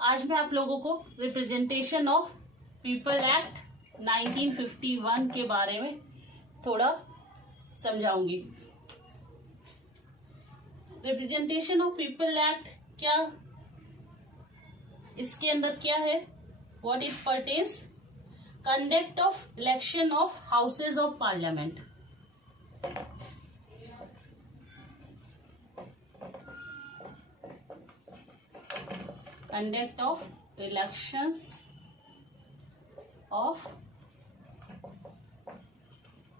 आज मैं आप लोगों को रिप्रेजेंटेशन ऑफ पीपल एक्ट 1951 के बारे में थोड़ा समझाऊंगी। रिप्रेजेंटेशन ऑफ पीपल एक्ट क्या, इसके अंदर क्या है, what it pertains, conduct of election of houses of parliament, conduct of elections of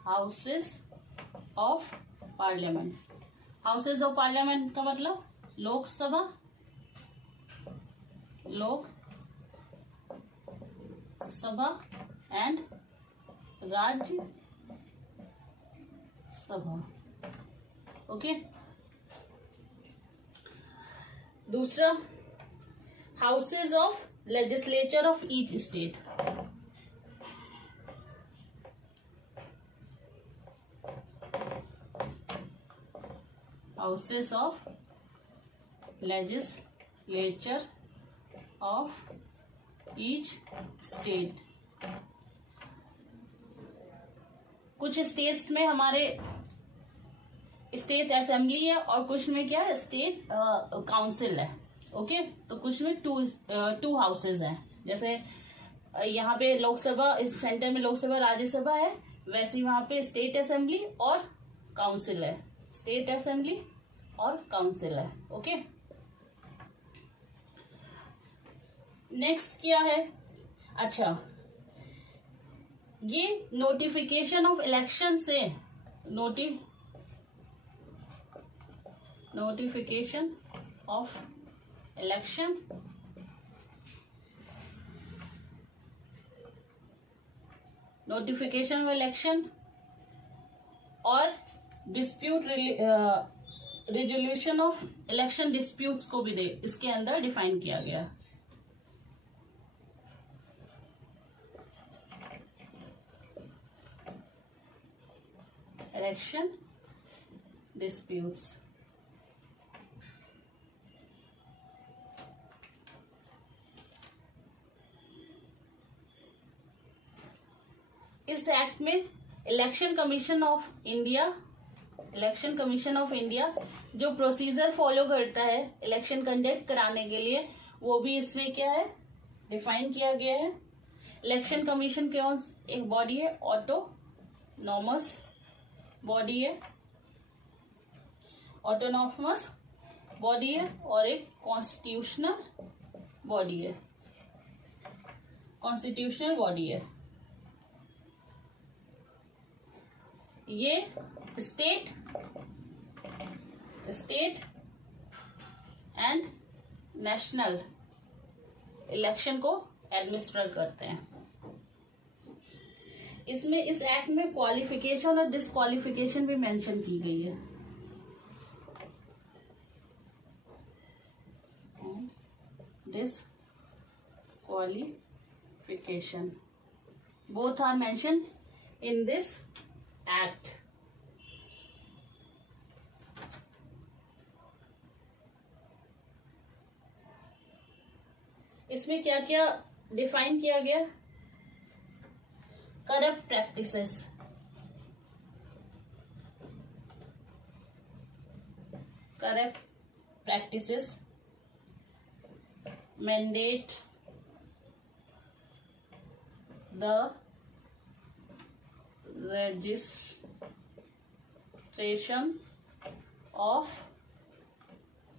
houses of parliament। houses of parliament का मतलब लोकसभा, लोकसभा एंड राज्य सभा। ओके, दूसरा houses of legislature of each state, houses of legislature of each state. कुछ states में हमारे state assembly है और कुछ में क्या है, स्टेट काउंसिल है। ओके, तो कुछ में टू हाउसेज हैं, जैसे यहाँ पे लोकसभा, इस सेंटर में लोकसभा राज्यसभा है, वैसे वहां पे स्टेट असेंबली और काउंसिल है, स्टेट असेंबली और काउंसिल है। ओके, नेक्स्ट क्या है, अच्छा ये नोटिफिकेशन ऑफ इलेक्शन से, notification of election, notification of election और dispute resolution of election disputes को भी इसके अंदर डिफाइन किया गया। इलेक्शन डिस्प्यूट्स, इस एक्ट में इलेक्शन कमीशन ऑफ इंडिया जो प्रोसीजर फॉलो करता है इलेक्शन कंडक्ट कराने के लिए, वो भी इसमें क्या है, डिफाइन किया गया है। इलेक्शन कमीशन के एक बॉडी है, ऑटोनॉमस बॉडी है, ऑटोनॉमस बॉडी है, और एक कॉन्स्टिट्यूशनल बॉडी है, कॉन्स्टिट्यूशनल बॉडी है। ये स्टेट एंड नेशनल इलेक्शन को एडमिनिस्टर करते हैं। इसमें इस एक्ट में क्वालिफिकेशन और डिसक्वालिफिकेशन भी मेंशन की गई है। Disqualification both are mentioned in this act। इसमें क्या क्या डिफाइन किया गया, corrupt practices, mandate the registration of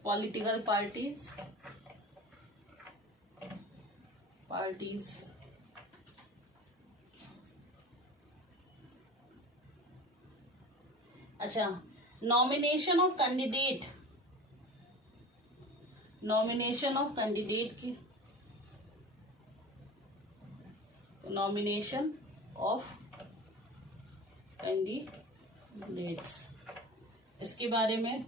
political parties अच्छा, नॉमिनेशन ऑफ कैंडिडेट की नॉमिनेशन ऑफ कैंडिडेट्स, इसके बारे में,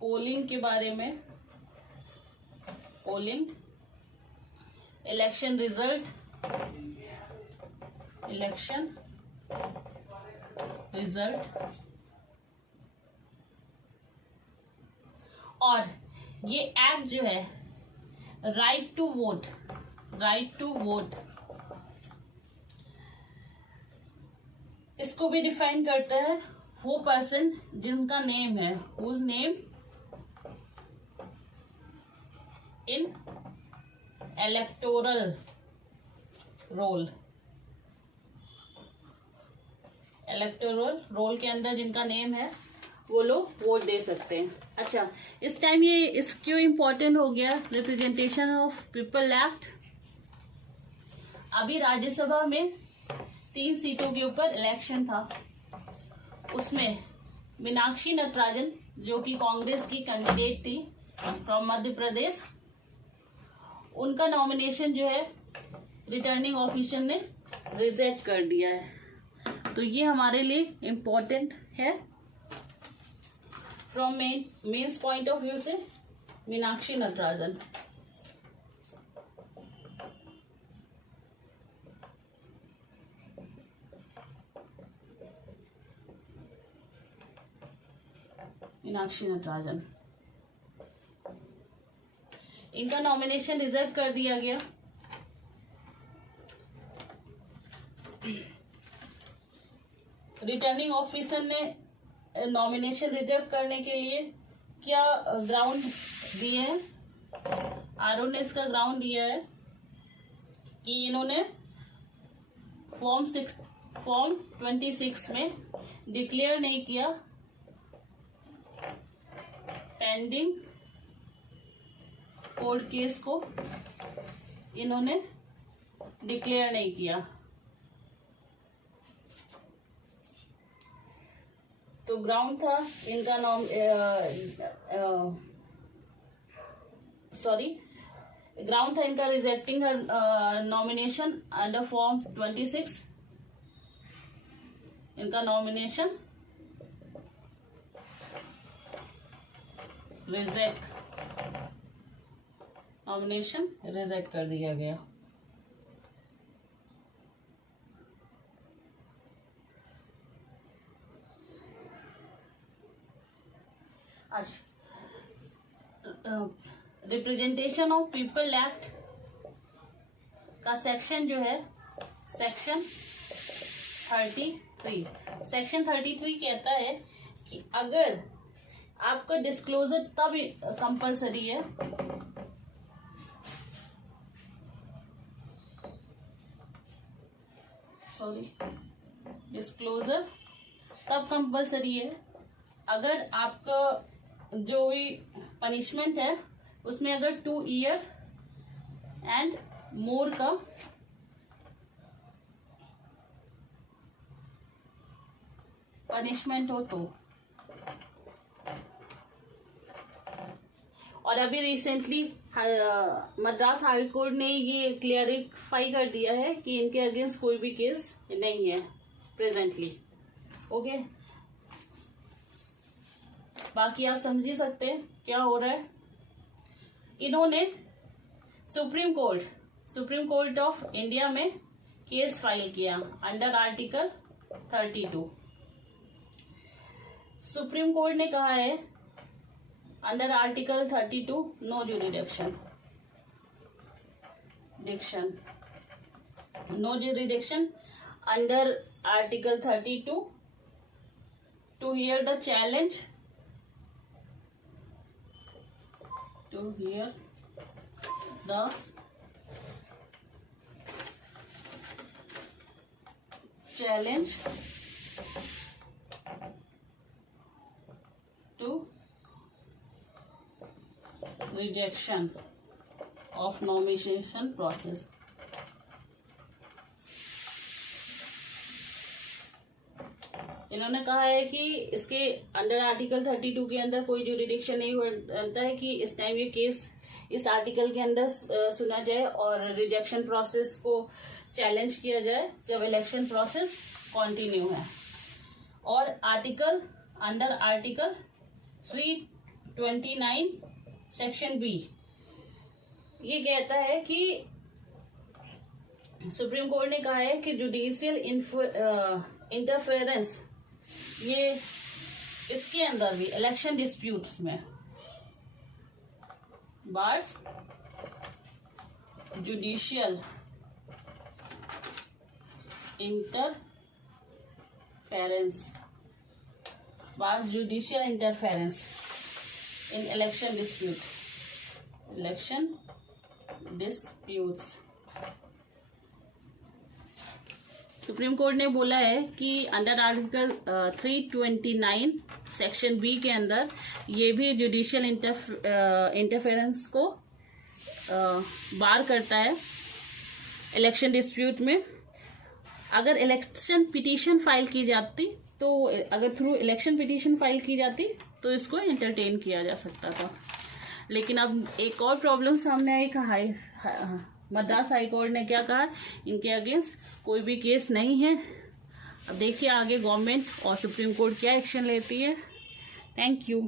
पोलिंग के बारे में, पोलिंग, इलेक्शन रिजल्ट, और ये एक्ट जो है राइट टू वोट इसको भी डिफाइन करता है वो पर्सन जिनका नेम है whose name in electoral roll के अंदर जिनका नेम है वो लोग वोट दे सकते हैं। अच्छा, इस टाइम ये इस क्यों इम्पोर्टेंट हो गया रिप्रेजेंटेशन ऑफ पीपल एक्ट? अभी राज्यसभा में 3 सीटों के ऊपर इलेक्शन था, उसमें मीनाक्षी नटराजन जो कि कांग्रेस की कैंडिडेट थी फ्रॉम मध्य प्रदेश, उनका नॉमिनेशन जो है रिटर्निंग ऑफिसर ने रिजेक्ट कर दिया है। तो ये हमारे लिए इम्पोर्टेंट है from mains point of view से। मीनाक्षी नटराजन इनका नॉमिनेशन रिजेक्ट कर दिया गया। रिटर्निंग ऑफिसर ने नॉमिनेशन रिजेक्ट करने के लिए क्या ग्राउंड दिए हैं? आरओ ने इसका ग्राउंड दिया है कि इन्होंने फॉर्म 26 में डिक्लेयर नहीं किया पेंडिंग कोर्ट केस को, इन्होंने डिक्लेयर नहीं किया। तो ग्राउंड था इनका ग्राउंड था इनका रिजेक्टिंग हर नॉमिनेशन अंडर फॉर्म 26। इनका नॉमिनेशन रिजेक्ट कर दिया गया। रिप्रेजेंटेशन ऑफ पीपल एक्ट का सेक्शन जो है सेक्शन 33 कहता है कि अगर आपका डिस्क्लोजर तब कंपलसरी है डिस्क्लोजर तब कंपलसरी है अगर आपका जो भी पनिशमेंट है उसमें अगर 2 ईयर एंड मोर का पनिशमेंट हो तो। और अभी रिसेंटली मद्रास हाई कोर्ट ने ये क्लियरिफाई कर दिया है कि इनके अगेंस्ट कोई भी केस नहीं है प्रेजेंटली। ओके, बाकी आप समझ ही सकते हैं क्या हो रहा है। इन्होंने सुप्रीम कोर्ट ऑफ इंडिया में केस फाइल किया अंडर आर्टिकल 32। सुप्रीम कोर्ट ने कहा है under article 32 no jurisdiction under article 32 to hear the challenge to rejection of nomination process। इन्होंने कहा है कि इसके अंडर आर्टिकल 32 के अंदर कोई जुरिडिक्शन नहीं बनता है कि इस टाइम ये केस इस आर्टिकल के अंदर सुना जाए और रिजेक्शन प्रोसेस को चैलेंज किया जाए जब इलेक्शन प्रोसेस कंटिन्यू है। और अंडर आर्टिकल 329 सेक्शन बी ये कहता है कि सुप्रीम कोर्ट ने कहा है कि जुडिशियल इंटरफेरेंस ये इसके अंदर भी इलेक्शन डिस्प्यूट्स में bars judicial interference in election disputes. Supreme court ने बोला है कि अंडर आर्टिकल 329 सेक्शन बी के अंदर ये भी जुडिशियल इंटरफेरेंस को बार करता है इलेक्शन डिस्प्यूट में। अगर इलेक्शन पिटीशन फाइल की जाती तो अगर थ्रू इलेक्शन पिटीशन फाइल की जाती तो इसको एंटरटेन किया जा सकता था। लेकिन अब एक और प्रॉब्लम सामने आई कि मद्रास हाई कोर्ट ने क्या कहा, इनके अगेंस्ट कोई भी केस नहीं है। अब देखिए आगे गवर्नमेंट और सुप्रीम कोर्ट क्या एक्शन लेती है। Thank you.